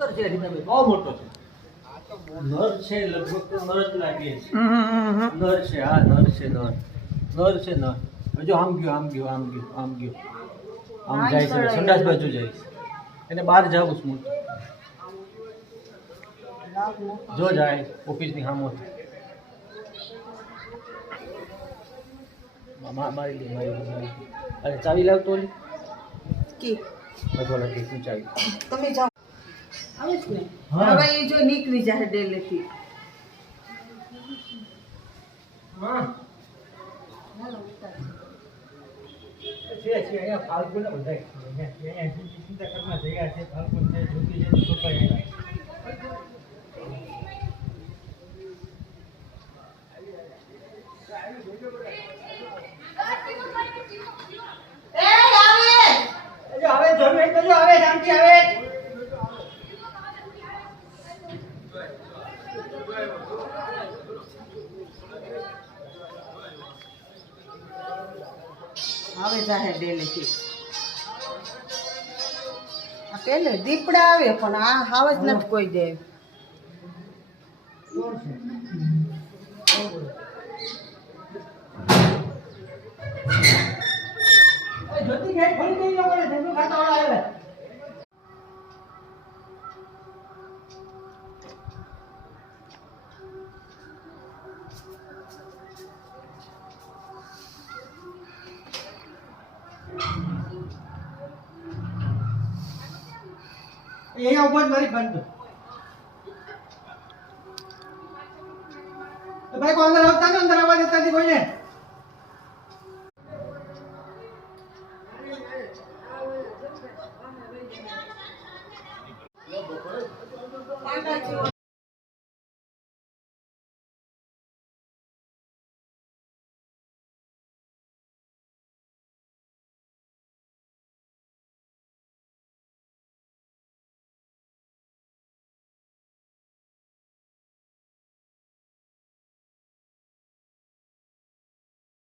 ભયંકર છે રીનાભાઈ બહુ મોટો છે. નર છે લગભગ તો નર જ લાગે છે. હમ હમ હમ હમ. નર છે હા નર છે નર. નર છે નર. જો આમ ગયો આમ ગયો આમ ગયો આમ ગયો. આમ જાય છે સંડાસ બાજુ જાય છે. એને બહાર જાવું છું જો જાય ઓફિસની સામો મારી લે મારી. અરે ચાવી લાવતો ઓલી કી? બધો લખી ચાવી તમે જાઓ. આવે છે ને? હવે એ જો નીકળી જાય ડેલેથી. હા. છે છે અહીંયા ફાલ્ગુન ને બધાય અહીંયા જગ્યા છે. ફાલ્ગુન. એ જમે તો જો આવે શાંતિ આવે. આવે જાહે ડેલીથી. પેલે દીપડા આવે પણ આ હાવ જ નથી કોઈ દે. અહીંયા ઊભો મારી બંધ. ભાઈ કોઈ અંદર આવતા ને અંદર આવવા દેતા નથી કોઈને?